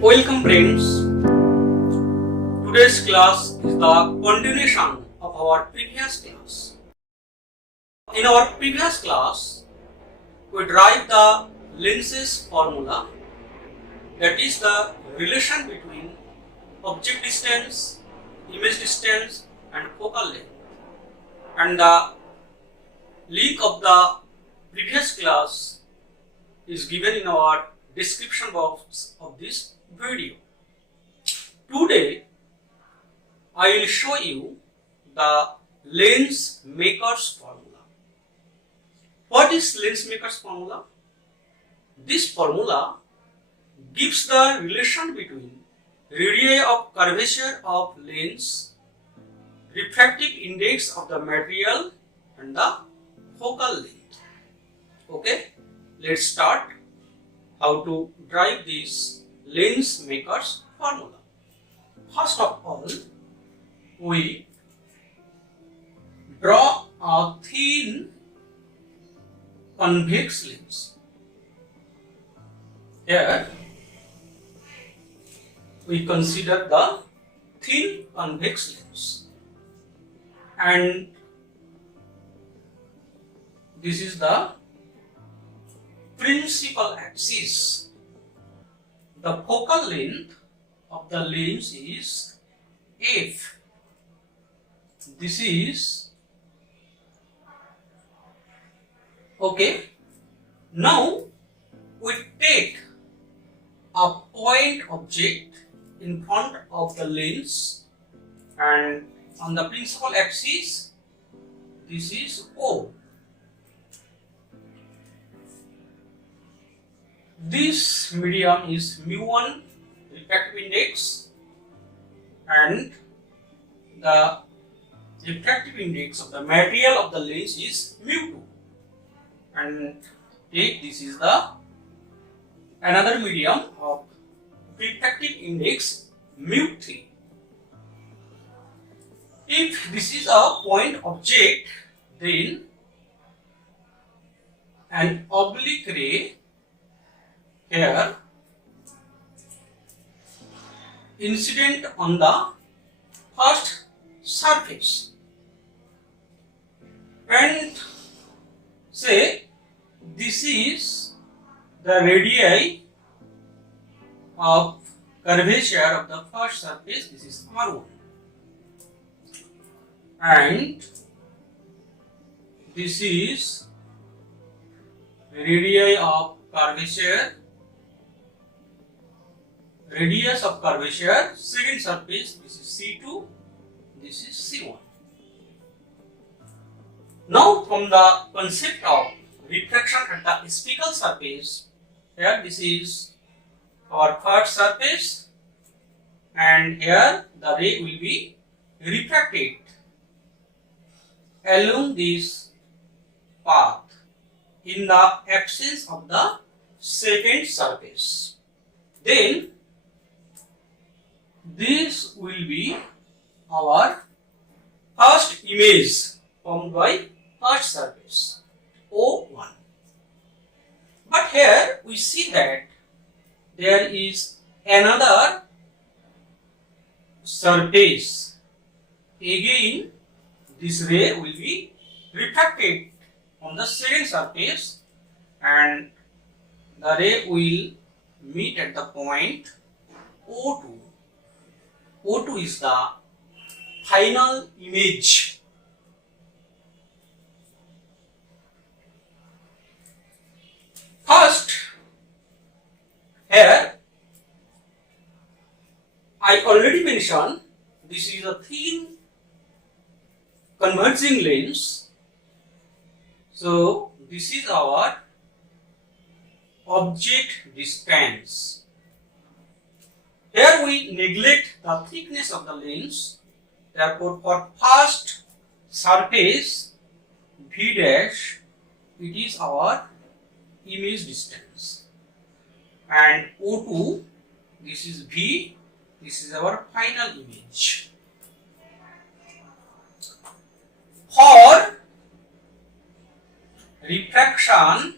Welcome friends. Today's class is the continuation of our previous class. In our previous class, we derived the lenses formula, that is the relation between object distance, image distance and focal length. And the link of the previous class is given in our description box of this video. Today I will show you the lens maker's formula. What is lens maker's formula? This formula gives the relation between radii of curvature of lens, refractive index of the material and the focal length. Okay, let's start how to derive this lens maker's formula. First of all, we draw a thin convex lens. Here we consider the thin convex lens, and this is the principal axis. The focal length of the lens is f. This is okay. Now we take a point object in front of the lens, and on the principal axis this is O. This medium is mu1 refractive index, and the refractive index of the material of the lens is mu2, and take this is the another medium of refractive index mu3. If this is a point object, then an oblique ray here incident on the first surface, and say this is the radii of curvature of the first surface. This is R1, and this is radii of curvature, radius of curvature second surface. This is C2, this is C1. Now from the concept of refraction at the spherical surface, here this is our first surface, and here the ray will be refracted along this path in the absence of the second surface. Then this will be our first image formed by first surface O1. But here we see that there is another surface. Again this ray will be refracted on the second surface, and the ray will meet at the point O2. O2 is the final image. First, here I already mentioned this is a thin converging lens. So this is our object distance. Here we neglect the thickness of the lens. Therefore, for first surface V dash, it is our image distance, and O2, this is V, this is our final image. For refraction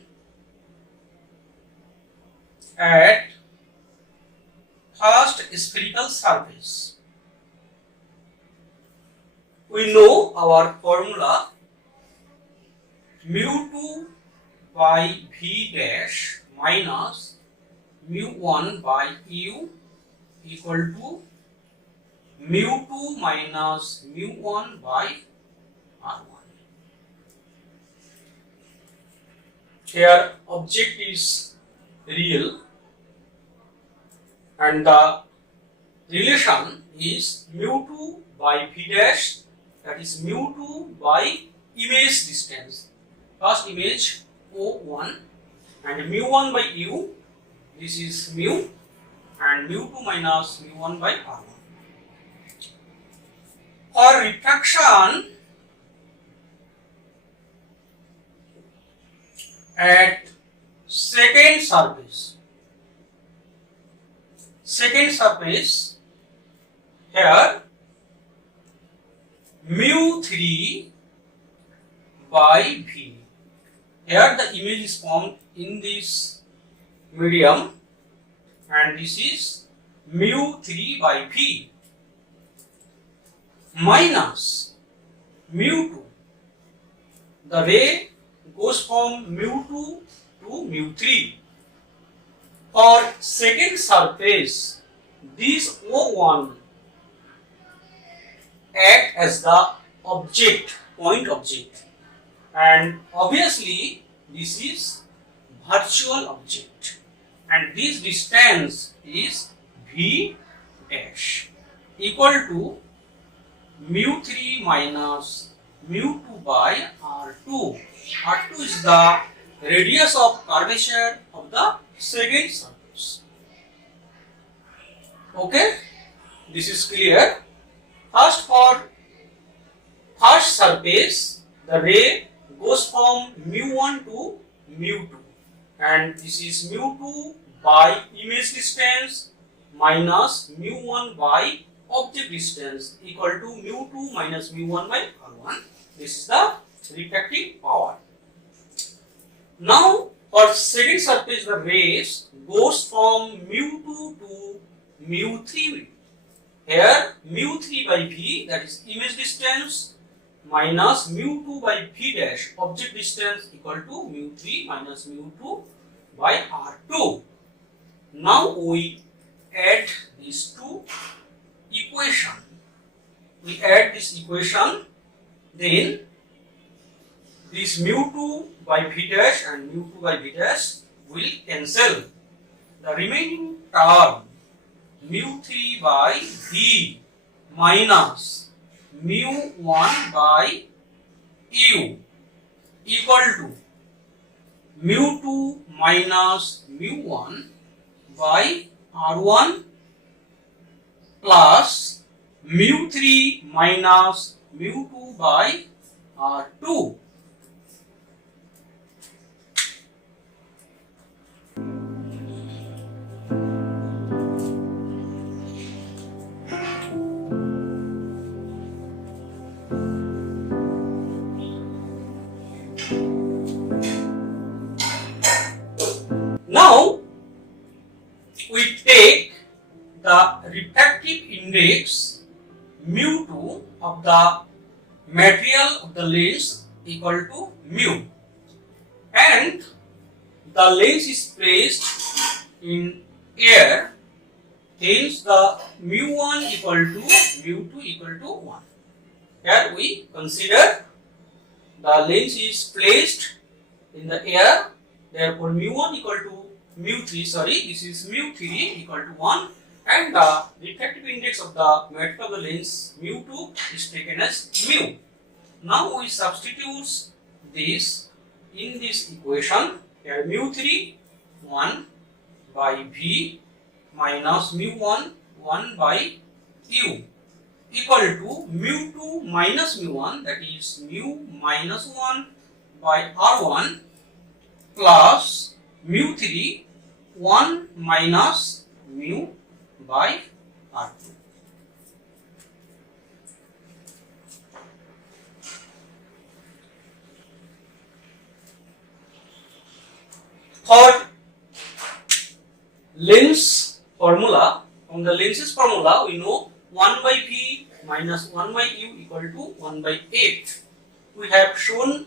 at first spherical surface. We know our formula mu2 by v dash minus mu1 by u equal to mu2 minus mu1 by r1. Here object is real and the relation is mu2 by v dash, that is mu2 by image distance. First image O1 and mu1 by u, this is mu, and mu2 minus mu1 by r1. For refraction at second surface, here mu3 by v. Here the image is formed in this medium and this is mu3 by v minus mu2. The ray goes from mu2 to mu3. For second surface, this O1 act as the object, point object, and obviously this is virtual object, and this distance is v dash equal to mu3 minus mu2 by r2. R2 is the radius of curvature of the second surface. Okay, this is clear. First, for first surface, the ray goes from mu1 to mu2, and this is mu2 by image distance minus mu1 by object distance equal to mu2 minus mu1 by r1. This is the refractive power. Now, for second surface, the rays goes from mu2 to mu3. Here mu3 by v, that is image distance, minus mu2 by v dash, object distance, equal to mu3 minus mu2 by r2. Now we add these two equations. We add this equation, then this mu2 by v dash and mu2 by v dash will cancel. The remaining term mu3 by v minus mu1 by u equal to mu2 minus mu1 by r1 plus mu3 minus mu2 by r2. Now we take the refractive index mu2 of the material of the lens equal to mu, and the lens is placed in air, hence the mu1 equal to mu2 equal to 1. Here we consider the lens is placed in the air, therefore mu1 equal to mu3, this is mu3 equal to 1, and the refractive index of the material of the lens mu2 is taken as mu. Now we substitute this in this equation. Here mu3 1 by v minus mu1 1 by u equal to mu2 minus mu1, that is mu minus 1 by r1 plus mu3 1 minus mu by r2. For lens formula. From the lenses formula, we know 1 by V minus 1 by U equal to 1 by 8. We have shown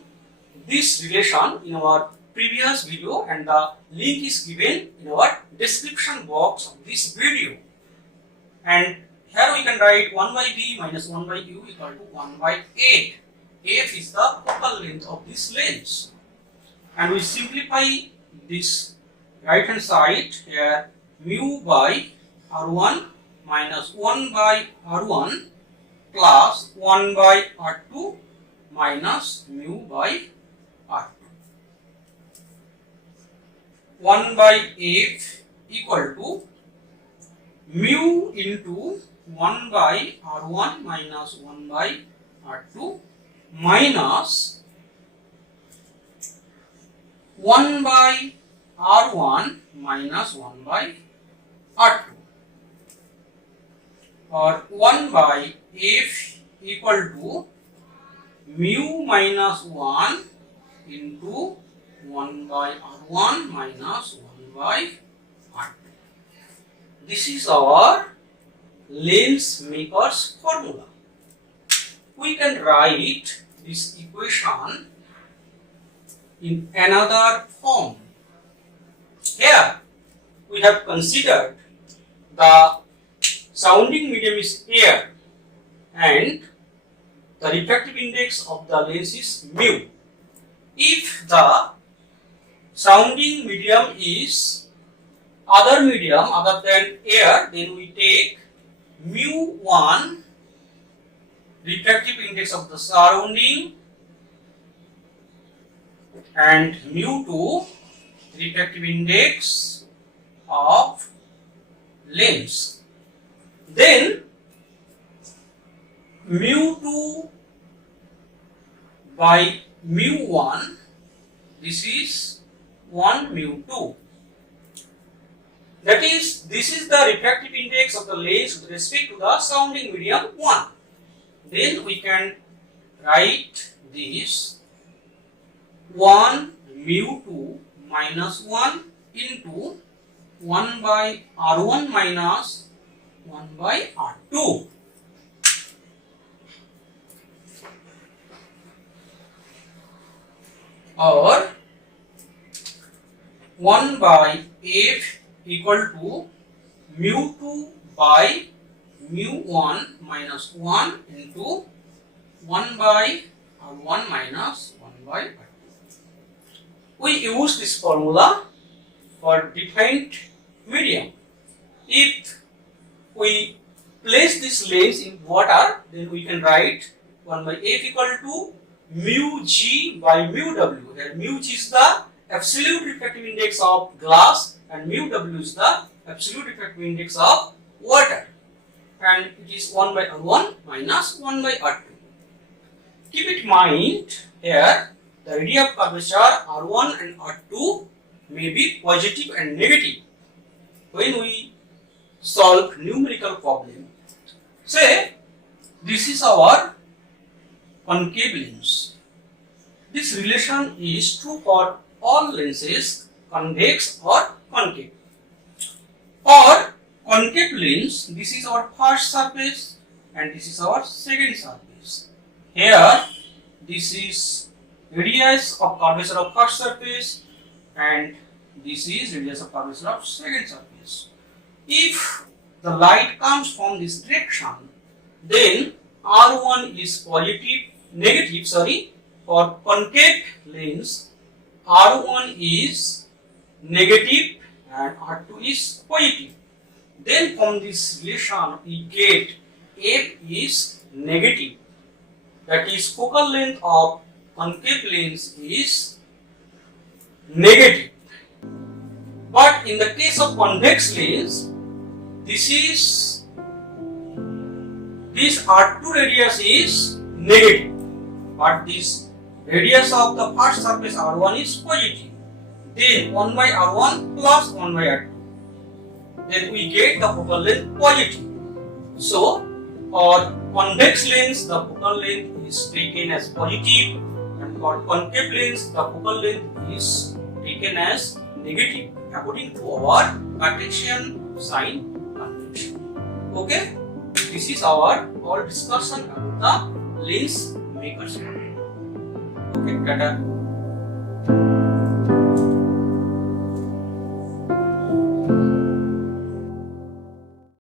this relation in our previous video, and the link is given in our description box of this video. And here we can write 1 by V minus 1 by U equal to 1 by 8. F is the focal length of this lens. And we simplify this right hand side here, mu by R1 minus 1 by R1 plus 1 by R2 minus mu by R2. 1 by F equal to mu into 1 by R1 minus 1 by R2 minus 1 by R1 minus 1 by R2, or 1 by F equal to mu minus 1 into 1 by R1 minus 1 by R2. This is our lens maker's formula. We can write this equation in another form. Here we have considered the sounding medium is air and the refractive index of the lens is mu. If the sounding medium is other medium other than air, then we take mu1 refractive index of the surrounding and mu2 refractive index of lens. Then mu2 by mu1, this is 1 mu2. That is, this is the refractive index of the lens with respect to the sounding medium 1. Then we can write this 1 mu2 minus 1 into 1 by R1 minus 1 by R2. Or 1 by F equal to mu2 by mu1 minus 1 into 1 by R1 minus 1 by R2. We use this formula for different medium. If we place this lens in water, then we can write 1 by F equal to mu G by mu W. Here mu G is the absolute refractive index of glass and mu W is the absolute refractive index of water. And it is 1 by R1 minus 1 by R2. Keep in mind here, the radii of curvature R1 and R2 may be positive and negative when we solve numerical problem. Say, this is our concave lens. This relation is true for all lenses, convex or concave. For concave lens, this is our first surface and this is our second surface. Here, this is radius of curvature of first surface and this is radius of curvature of second surface. If the light comes from this direction, then R1 is negative, for concave lens, R1 is negative and R2 is positive. Then from this relation we get F is negative. That is, focal length of concave lens is negative. But in the case of convex lens, this R2 radius is negative, but this radius of the first surface R1 is positive. Then 1 by R1 plus 1 by R2. Then we get the focal length positive. So, for convex lens, the focal length is taken as positive, and for concave lens, the focal length is taken as negative according to our Cartesian sign convention. Okay, this is our all discussion about the lens makers. Okay, Tata.